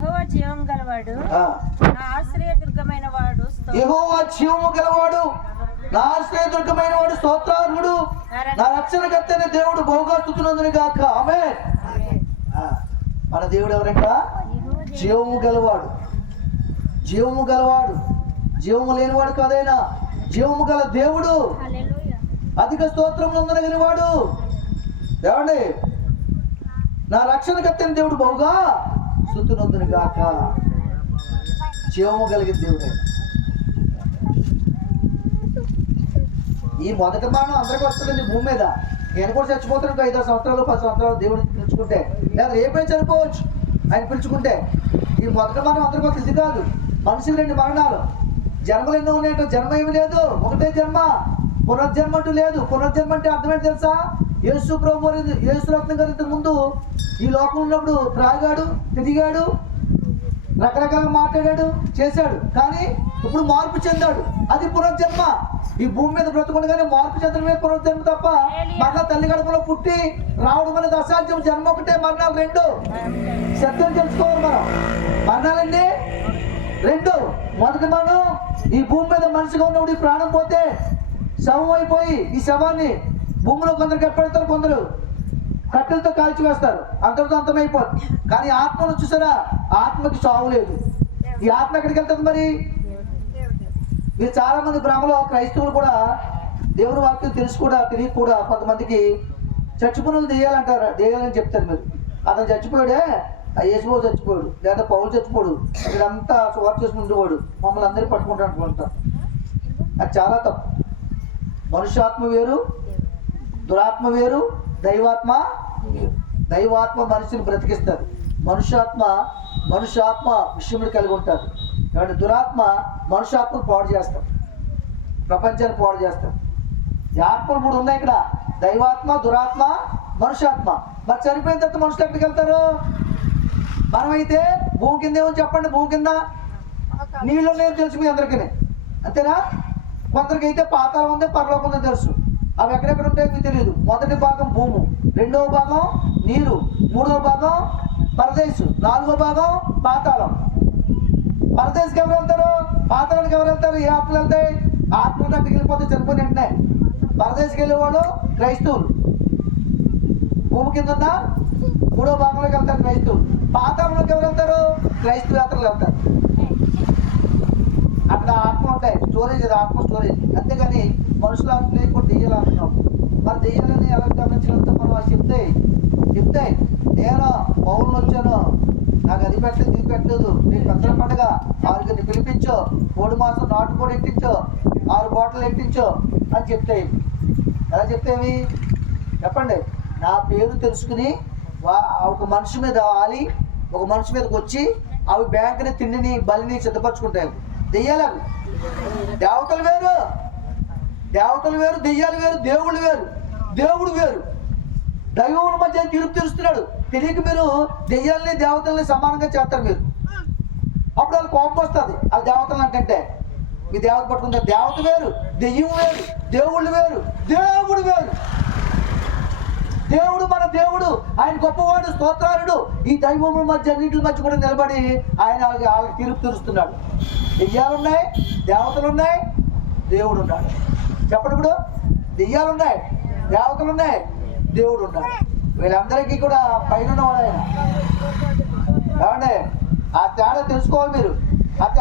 జీవం గలవాడు, నా ఆశ్రయదుర్గమైన వాడు. యెహోవా జీవము గలవాడు, నా ఆశ్రయదుర్గమైన వాడు, స్తోత్రార్హుడు, నా రక్షణకర్తైన దేవుడు బహుగా స్తుతినందును గాక. ఆమేన్. మన దేవుడు ఎవరంట? జీవము గలవాడు. జీవము గలవాడు, జీవము లేనివాడు కాదైనా జీవము గల దేవుడు, అధిక స్తోత్రం నందనగిన వాడు. ఏమండి? నా రక్షణకర్తైన దేవుడు బహుగా స్తుతినందును గాక. జీవము కలిగిన దేవుడు. ఈ మొదటి మానం అందరికీ వస్తుందండి భూమి మీద. నేను కూడా చచ్చిపోతాను 5 సంవత్సరాలు 10 సంవత్సరాలు దేవుడిని పిలుచుకుంటే, లేదా రేపే చనిపోవచ్చు ఆయన పిలుచుకుంటే. ఈ మొదటి మానం అందరికీ వస్తుంది. ఇది కాదు, మనుషులు 2 మరణాలు. జన్మలు ఎన్నో ఉన్నాయంటే జన్మ ఏమి లేదు, ఒకటే జన్మ. పునర్జన్మ అంటూ లేదు. పునర్జన్మ అంటే అర్థమేంటి తెలుసా? యేసు ప్రభు యేసు రత్నం గారి ఇంతకు ముందు ఈ లోకం ఉన్నప్పుడు త్రాగాడు, తిరిగాడు, రకరకాలుగా మాట్లాడాడు, చేశాడు. కానీ ఇప్పుడు మార్పు చెందాడు. అది పునర్జన్మ. ఈ భూమి మీద బ్రతుకుండగానే మార్పు చెందడమే పునర్జన్మ తప్ప మరలా తల్లి గడపలో పుట్టి రావడం అనేది అసాధ్యం. జన్మ ఒకటే, మరణాలు 2. శబ్దం తెలుసుకోవాలి మనం. మరణాలండి 2. మొదటి మనం ఈ భూమి మీద మనిషిగా ఉన్నప్పుడు ఈ ప్రాణం పోతే శవం అయిపోయి ఈ శవాన్ని భూమిలో కొందరు కప్పెడతారు, కొందరు కట్టెలతో కాల్చి వేస్తారు, అంతటితో అంతమైపోతుంది. కానీ ఆత్మను చూసారా? ఆత్మకి చావు లేదు. ఈ ఆత్మ ఎక్కడికి వెళ్తుంది మరి? మీరు చాలా మంది భ్రమలో క్రైస్తవులు కూడా దేవుని వాక్యం తెలిసి కూడా తెలియక కూడా కొంతమందికి చచ్చి పనులు చేయాలంటారు, చేయాలని చెప్తారు. మీరు అతను చచ్చిపోయాడే, ఆ యేసుబాబు చచ్చిపోయాడు, లేదా పౌలు చచ్చిపోయాడు, వీళ్ళంతా సువార్త చేసుకుని ఉండేవాడు, మమ్మల్ని అందరినీ పట్టుకుంటారు అనుకుంటారు. అది చాలా తప్పు. మనుష్యాత్మ వేరు, దురాత్మ వేరు, దైవాత్మ వేరు. దైవాత్మ మనిషిని బ్రతికిస్తారు. మనుష్యాత్మ విషయములు కలిగి ఉంటారు. కాబట్టి దురాత్మ మనుష్యాత్మను పాడు చేస్తారు, ప్రపంచాన్ని పాడు చేస్తారు. ఈ ఆత్మలు 3 ఉన్నాయి ఇక్కడ: దైవాత్మ, దురాత్మ, మనుష్యాత్మ. మరి చనిపోయిన తర్వాత మనుషులు ఎక్కడికి వెళ్తారు? మనమైతే భూమి కింద ఏమని చెప్పండి? భూమి కింద నీళ్ళు ఉన్నాయని తెలుసు మీ అందరికీ, అంతేనా? కొందరికి అయితే పాతాళం ఉంది, పరలోకం ఉందని తెలుసు. అవి ఎక్కడెక్కడ ఉంటాయో మీకు తెలియదు. మొదటి భాగం భూము, 2వ భాగం నీరు, 3వ భాగం పరదేశు, 4వ భాగం పాతాళం. పరదేశకి ఎవరు వెళ్తారు? పాతాళానికి ఎవరు వెళ్తారు? ఏ ఆత్మలు వెళ్తాయి? ఆత్మలు అక్కడికి వెళ్ళిపోతే చనిపోయిన వెంటనే. పరదేశకి వెళ్ళేవాళ్ళు క్రైస్తవులు. భూమి కింద ఉన్న 3వ భాగంలోకి వెళ్తారు క్రైస్తవులు. పాతాళంలోకి ఎవరు వెళ్తారు? క్రైస్తవ యాత్రలు వెళ్తారు. అక్కడ ఆత్మ ఉంటాయి, స్టోరేజ్. అది ఆత్మ స్టోరేజ్. అంతేగాని మనుషుల ఆత్మలు కూడా దెయ్యాలు అంటున్నాం. మరి దెయ్యాలని ఎలా గమనించగలుగుతా మనం? అది చెప్తాయి నేను పౌరులు వచ్చాను, నాకు అది పెట్టలేదు, ఇది పెట్టలేదు, నీకు పెద్దల పండుగ 6 పిలిపించో, 3 మాసం నాటుకోడి ఎట్టించో, 6 బాటిల్ ఎట్టించో అని చెప్తాయి. ఎలా చెప్తాయి? చెప్పండి. నా పేరు తెలుసుకుని ఒక మనిషి మీద వాలి, ఒక మనిషి మీదకి వచ్చి అవి బ్యాంకుని, తిండిని, బలిని సిద్ధపరచుకుంటాయి. దెయ్యాలు. దేవతలు వేరు, దెయ్యాలు వేరు, దేవుళ్ళు వేరు. దేవుడు వేరు. దైవం మధ్య తీర్పు తీరుస్తున్నాడు. తెలియక మీరు దెయ్యాలని దేవతల్ని సమానంగా చేస్తారు. మీరు అప్పుడు వాళ్ళు కోపం వస్తుంది. ఆ దేవతలు అంటే మీ దేవత పట్టుకుంటారు. దేవత వేరు, దెయ్యం వేరు, దేవుళ్ళు వేరు, దేవుడు వేరు. దేవుడు మన దేవుడు, ఆయన గొప్పవాడు, స్తోత్రారుడు. ఈ దైవముల మధ్య అన్నింటి మధ్య కూడా నిలబడి ఆయన వాళ్ళకి తీర్పు తీరుస్తున్నాడు. దెయ్యాలున్నాయి, దేవతలున్నాయి, దేవుడు ఉన్నాడు. చెప్పండి. ఇప్పుడు దెయ్యాలున్నాయి, దేవతలున్నాయి, దేవుడు ఉన్నాడు. వీళ్ళందరికీ కూడా పైన ఉన్నవాడు ఆయన. ఏమండి? ఆ తేడా తెలుసుకోవాలి మీరు.